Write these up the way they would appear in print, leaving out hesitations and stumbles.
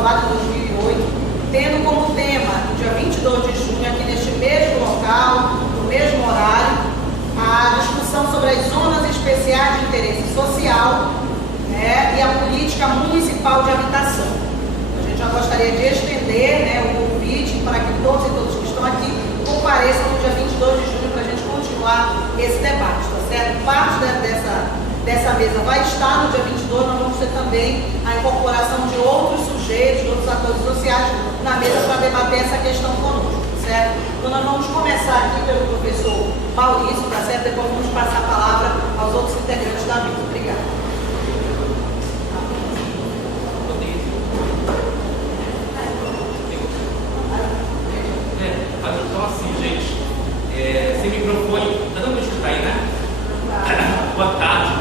aprovado em 2008, tendo como tema, no dia 22 de junho, aqui neste mesmo local, no mesmo horário, a discussão sobre as zonas especiais de interesse social, né, e a política municipal de habitação. A gente já gostaria de estender, né, o convite para que todos e todas que estão aqui compareçam no dia 22 de junho para a gente continuar esse debate, tá certo? Parte dessa mesa vai estar no dia 22, nós vamos ter também a incorporação de outros sujeitos, de outros atores sociais na mesa para debater essa questão conosco, certo? Então nós vamos começar aqui pelo professor Maurício, tá certo? Depois vamos passar a palavra aos outros integrantes da mesa. Obrigada. Então assim, gente, sem microfone, tá dando para escutar aí, né? Boa tarde a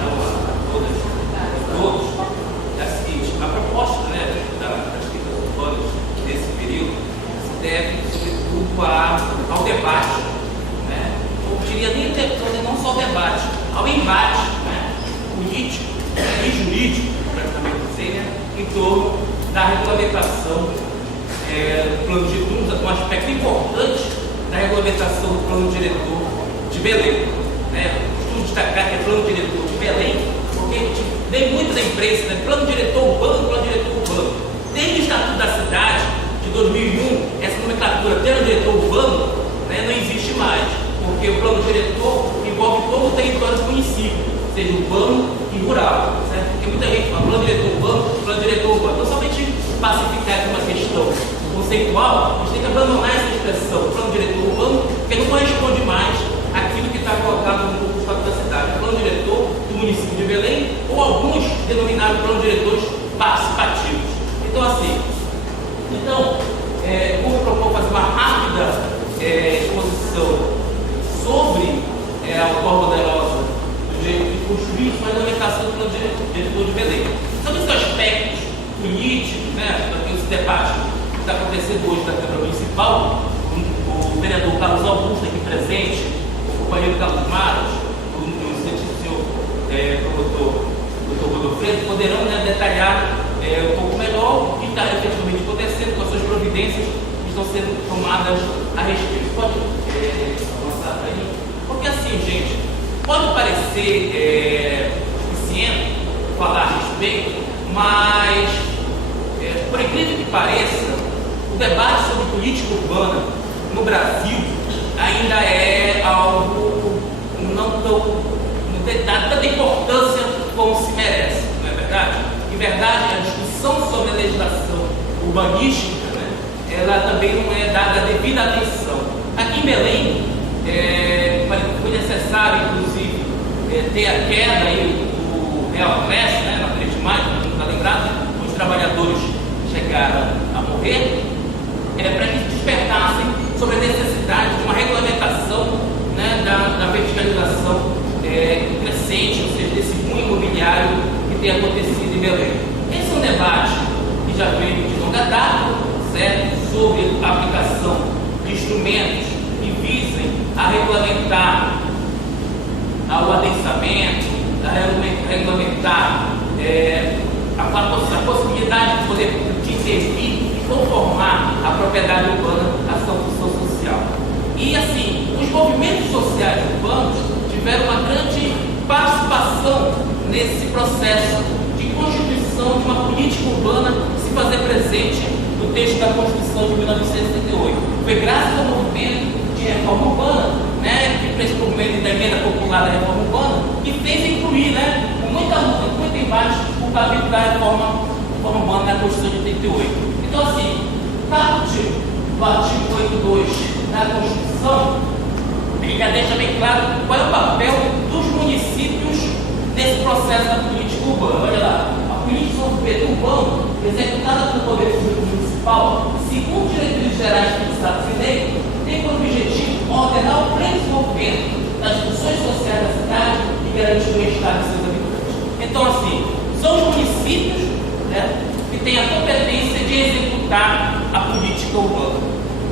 todas, a todos. É a seguinte, a proposta, né, das escritas urbanas nesse período se deve, sobretudo, ao debate, né? Eu diria nem não só ao debate, ao embate, né, político e jurídico, praticamente dizer, né, em torno da regulamentação do plano diretor, um aspecto importante da regulamentação do plano diretor de Belém. Costumo destacar que é plano diretor de Belém, porque vem muito da imprensa, né? Plano diretor urbano, plano diretor urbano. Desde o Estatuto da Cidade, de 2001, essa nomenclatura plano diretor urbano, né, não existe mais, porque o plano diretor envolve todo o território do município, seja urbano e rural, certo? Porque muita gente fala plano diretor urbano, plano diretor urbano. Então, somente pacificar aqui uma questão conceitual, a gente tem que abandonar essa expressão, plano diretor urbano, porque não corresponde mais àquilo que está colocado no Estatuto da Cidade, plano diretor do município de Belém, ou alguns denominados plano diretores participativos. Então, assim, vou propor fazer uma rápida exposição sobre a forma poderosa do jeito de construir uma regulamentação do plano diretor de Belém. Sobre esses aspectos políticos, né, desse debate que está acontecendo hoje na Câmara Municipal, o vereador Carlos Augusto aqui presente, o companheiro Carlos Maros, o senhor promotor Dr. Rodolfo Freire, poderão, né, detalhar um pouco melhor o que está efetivamente acontecendo com as suas providências que estão sendo tomadas a respeito. Pode avançar para aí? Porque assim, gente, pode parecer suficiente falar a respeito, mas por incrível que pareça, o debate sobre política urbana no Brasil ainda é algo não tem tanta importância como se merece, não é verdade? Em verdade, a discussão sobre a legislação urbanística, né, ela também não é dada a devida atenção. Aqui em Belém, foi necessário, inclusive, ter a queda aí do Real Cresce, né, na 3 de maio, não está lembrado, os trabalhadores chegaram a morrer, para que despertassem sobre a necessidade de uma regulamentação, né, da verticalização crescente, ou seja, desse boom imobiliário que tem acontecido em Belém. Esse é um debate que já veio de longa data, certo? Sobre a aplicação de instrumentos que visem a regulamentar o adensamento, a regulamentar a possibilidade de poder intervir e conformar a propriedade urbana à sua função social. E assim, os movimentos sociais urbanos tiveram uma grande participação nesse processo de constituição de uma política urbana se fazer presente no texto da Constituição de 1978. Foi graças ao movimento de reforma urbana, né, que fez por meio da emenda popular da reforma urbana, que fez incluir, né, com muita luta, com muito embate, o capítulo da reforma urbana na Constituição de 88. Então, assim, parte do artigo 82 da Constituição, ele já deixa bem claro qual é o papel dos municípios nesse processo da política urbana. Olha lá, a política urbana, executada pelo Poder Público Municipal, segundo diretrizes gerais fixadas em lei, tem por objetivo ordenar o pleno desenvolvimento das funções sociais da cidade e garantir o bem-estar de seus habitantes. Então, assim, são os municípios, né, que têm a competência de executar a política urbana.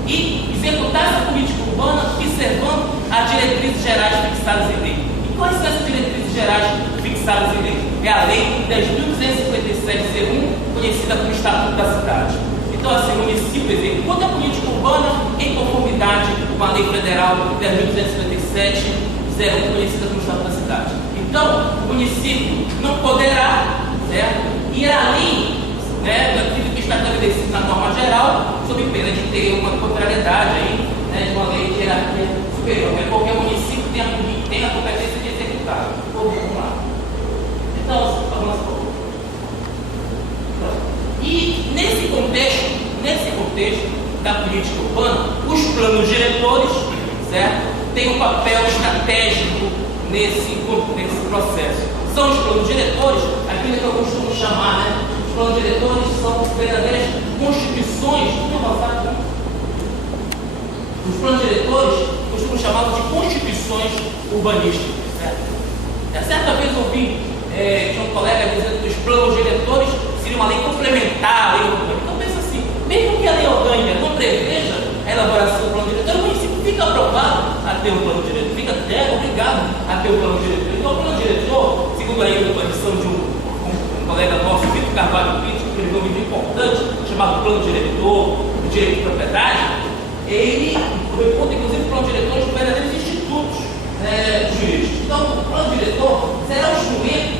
E executar essa política urbana observando as diretrizes gerais fixadas em lei. E quais são essas diretrizes gerais fixadas em lei? É a Lei 10.257/01, conhecida como Estatuto da Cidade. Então, assim, o município executa a política urbana em conformidade com a Lei Federal 10.257, 01, conhecida como Estado da Cidade. Então, o município não poderá, certo, ir além, né, daquilo que está estabelecido na norma geral, sob pena de ter uma contrariedade aí, né, de uma lei de hierarquia superior. Porque qualquer município tem a competência de executar. Vamos lá. Então, vamos. E nesse contexto da política urbana, os planos diretores, certo, têm um papel estratégico nesse processo. São os planos diretores, aquilo que eu costumo chamar, né? Os planos diretores são verdadeiras constituições. Os planos diretores costumam chamá-los de constituições urbanísticas, certo? Certa vez ouvi tinha um colega dizendo que os planos diretores seria uma lei complementar à lei orgânica. Então pensa assim, mesmo que a lei orgânica não preveja a elaboração do plano diretor, o município fica aprovado a ter um plano diretor, fica até obrigado a ter um plano diretor. Então o plano diretor, segundo aí a edição de um colega nosso, Vitor Carvalho Pinto, que escreveu um livro importante chamado Plano Diretor, do Direito de Propriedade, ele reputa inclusive o plano diretor de verdadeiros institutos jurídicos. Então o plano diretor será um instrumento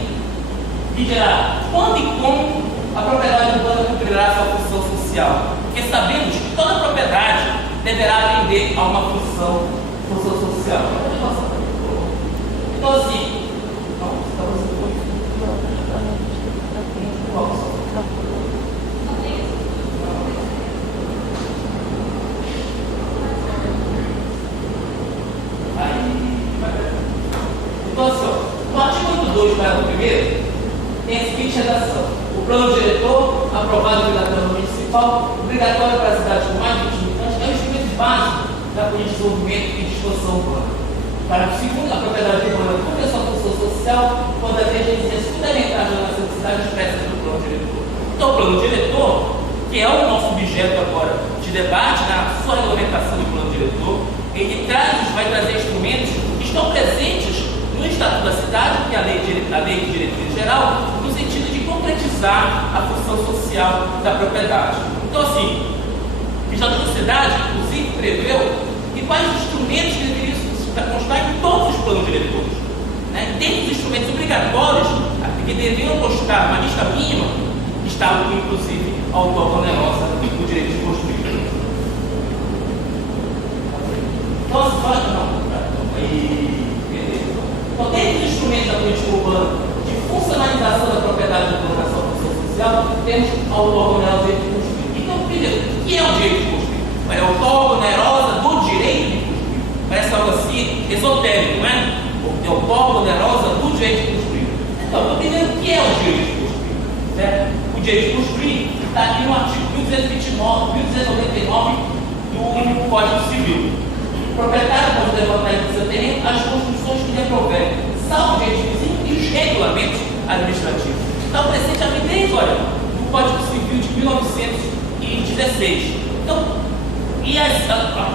que dirá quando e como a propriedade urbana cumprirá sua função social. Porque sabemos que toda propriedade deverá atender a uma função social. Então assim, no artigo 82, parágrafo 1º, tem a seguinte redação: o plano diretor, aprovado pela Câmara Municipal, obrigatório para as cidades com mais de 20 habitantes, é o instrumento básico da política de desenvolvimento e de expansão urbana. Parágrafo 2º, a propriedade urbana cumpre a sua função social quando atende a exigências fundamentais da necessidade expressa do plano diretor. Então, o plano diretor, que é o nosso objeto agora de debate na sua regulamentação do plano diretor, ele vai trazer instrumentos que estão presentes no Estatuto da Cidade, que é a lei de diretriz geral, no sentido de concretizar a função social da propriedade. Então, assim, o Estatuto da Cidade, inclusive, preveu que quais instrumentos que deveriam constar em todos os planos diretores. Né? Dentre os instrumentos obrigatórios, que deveriam constar uma lista mínima, estavam, inclusive, a autor onerosa do direito de construir. Então, então, dentre os instrumentos da política urbana de funcionalização da propriedade urbana na sua função social, temos a autor onerosa do direito de construir. Então, primeiro, o que é o direito de construir? É a autor onerosa do direito de construir. Parece algo assim esotérico, não é? É a autor onerosa do direito de construir. Então, primeiro, o que é o direito de construir? Certo? O direito de construir está aqui no artigo 1299 do Código Civil. O proprietário pode levantar em seu terreno as construções que lhe aproverem, salvo direitos e os regulamentos administrativos. Está presente a lei, olha, do Código Civil de 1916. Então,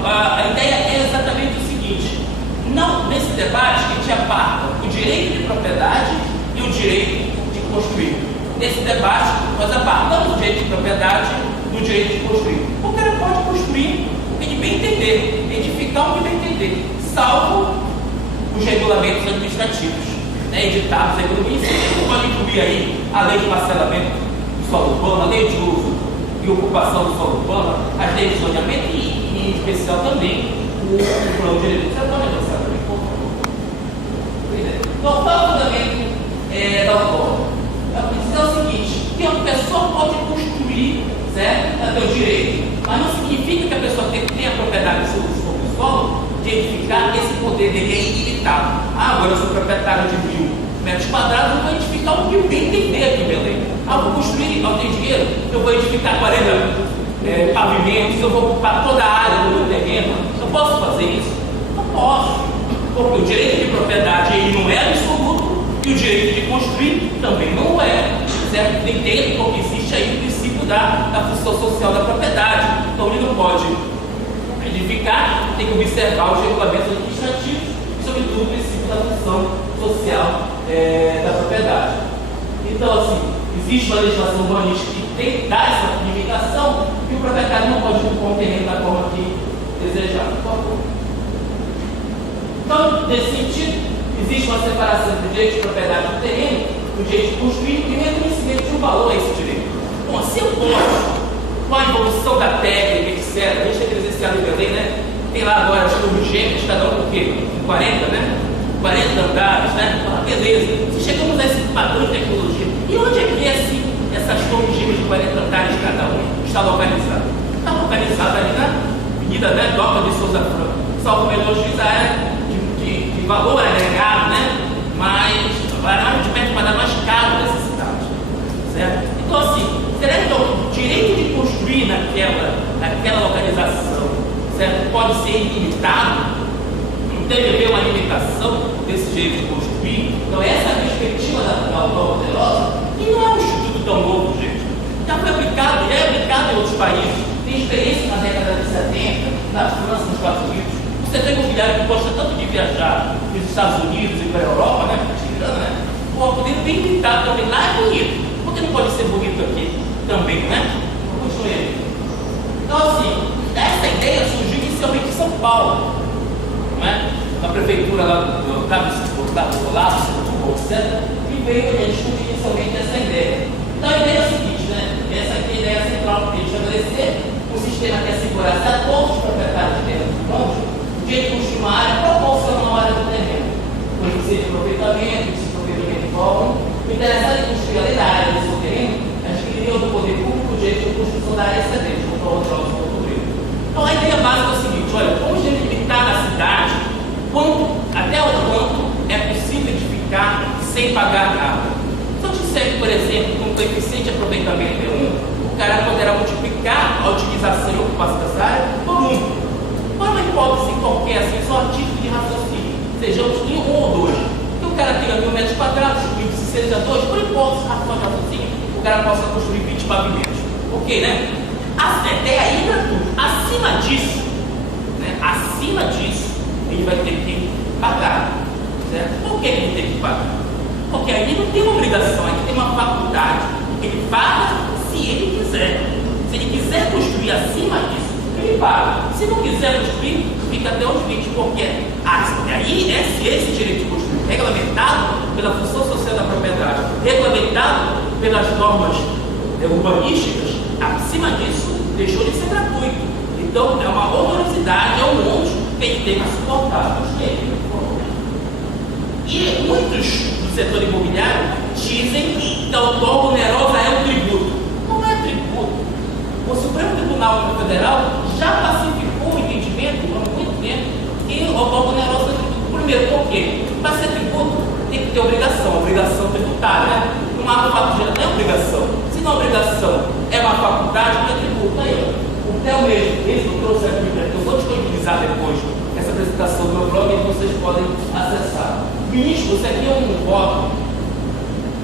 a ideia é exatamente o seguinte: não, nesse debate a gente aparta o direito de propriedade e o direito de construir. Nesse debate, nós apartamos o direito de propriedade do direito de construir. O cara pode construir o que ele bem entender, edificar o que bem entender, salvo os regulamentos administrativos, né, editados aí pelo município. Você pode incluir aí a lei de parcelamento do solo urbano, a lei de uso e ocupação do solo urbano, as leis de zoneamento e, em especial, também o plano diretor. Você pode avançar também, por favor. Então, qual é o fundamento da autora? É o seguinte, que a pessoa pode construir, certo? Ela tem o direito, mas não significa que a pessoa tem a propriedade sobre o solo de edificar. Esse poder dele é ilimitado. Agora eu sou proprietário de 1.000 metros quadrados, eu vou edificar o que eu bem entender aqui em Belém. Eu vou construir, eu tenho dinheiro, eu vou edificar 40 pavimentos, eu vou ocupar toda a área do meu terreno. Eu posso fazer isso? Não posso, porque o direito de propriedade ele não é absoluto e o direito de construir também não é, certo? Entendo porque existe aí o princípio da função social da propriedade. Então ele não pode edificar, tem que observar os regulamentos administrativos e, sobretudo, o princípio da função social da propriedade. Então, assim, existe uma legislação urbanística que tem que dar essa limitação, e o nesse sentido, existe uma separação entre o direito de propriedade do terreno, o direito de construir e o reconhecimento de um valor a esse direito. Bom, se eu posso, com a evolução da técnica, etc., a gente é presenciado em Belém, né? Tem lá agora as torres gêmeas, cada um com o quê? 40, né? 40 andares, né? Ah, beleza. Se chegamos a esse padrão de tecnologia, e onde é que essas torres gêmeas de 40 andares cada um está localizado? Está localizado ali na Avenida, né? Doca de Souza Franco. Salvo melhor juiz, a área de valor agregado, né? Mas a área de metro quadrado mais caro dessa cidade, certo? Então, assim, será que o direito de construir naquela localização, certo? Pode ser ilimitado? Não deve haver uma limitação desse direito de construir? Então, essa é a perspectiva da autora poderosa, e não é um instituto tão novo, gente. Já foi aplicado, já é aplicado em outros países. Tem experiência na década de 70, na França, nos Estados Unidos. O setor imobiliário que gosta tanto de viajar para os Estados Unidos e para a Europa, né? O poder bem limitado também. Lá é bonito. Por que não pode ser bonito aqui também, né? Continue. Então, assim, essa ideia surgiu inicialmente em São Paulo, não é? Na prefeitura lá do lado, etc., e veio discutir inicialmente essa ideia. Então, a ideia é a seguinte, né? Essa aqui é a ideia central de estabelecer um sistema que assegurasse a todos os proprietários de terrenos prontos o direito de construir uma área proporcional à área do terreno, coeficiente de aproveitamento, índice de aproveitamento igual. O interessado em construir além da área do seu terreno, adquiriria do poder público o direito de construção da área excedente, conforme o próximo documento. Então, a ideia básica é o seguinte: olha, vamos delimitar na cidade até o quanto é possível edificar sem pagar nada. Se eu disser que, por exemplo, com o coeficiente de aproveitamento é 1, o cara poderá multiplicar a utilização e ocupação dessa área por 1. Qual é uma hipótese qualquer, assim, só a título de raciocínio, sejamos em 1 ou 2. Que o cara tenha 1000 metros quadrados, o índice seja 2, por hipótese, raciocínio de raciocínio, o cara possa construir 20 pavimentos. Ok, né? Até aí para tudo. Acima disso, ele vai ter que pagar. Certo? Por que ele tem que pagar? Porque aí não tem uma obrigação, aí tem uma faculdade. Ele paga se ele quiser. Se ele quiser construir acima disso, ele paga. Se não quiser construir, fica até os 20, porque aí esse direito de construir, regulamentado pela função social da propriedade, regulamentado pelas normas urbanísticas, acima disso, deixou de ser gratuito. Então, é uma onerosidade, é um monte que ele tem que suportar. E muitos do setor imobiliário dizem que a autor onerosa é um tributo. Não é tributo. O Supremo Tribunal Federal já pacificou o entendimento há muito tempo que o autor onerosa é tributo. Primeiro, por quê? Para ser tributo, tem que ter obrigação tributária. Né? Uma fato geral não é obrigação. Se não é obrigação, é uma faculdade, não é tributo. Aí, o Theo mesmo, ele trouxe aqui, eu vou disponibilizar depois essa apresentação do meu blog e vocês podem acessar. Ministro, isso aqui é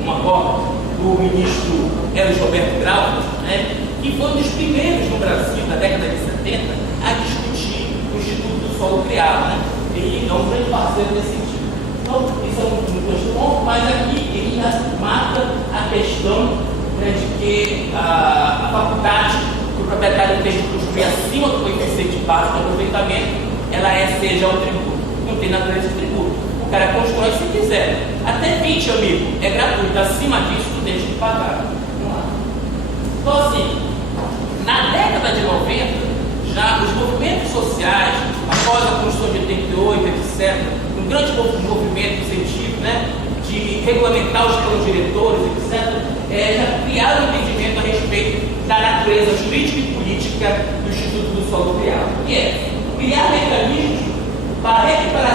uma cópia do ministro Elis Roberto Grau, né, que foi um dos primeiros no Brasil, na década de 70, a discutir o Instituto do Solo Criado. Né? Ele é um grande parceiro nesse sentido. Então, isso é um ponto, mas aqui ele marca a questão, né, de que a faculdade que o proprietário tem de construir acima do coeficiente básico de aproveitamento, ela seja um tributo. Não tem natureza de tributo. O cara constrói se quiser. Até 20, amigo, é gratuito. Acima disso, tu tens que pagar. Vamos lá. Então, assim, na década de 90, já os movimentos sociais, após a Constituição de 88, etc., um grande movimento no sentido, né, de regulamentar os planos diretores, etc., já criaram um entendimento a respeito da natureza jurídica e política do Instituto do Solo Criado, que é criar mecanismos para recuperar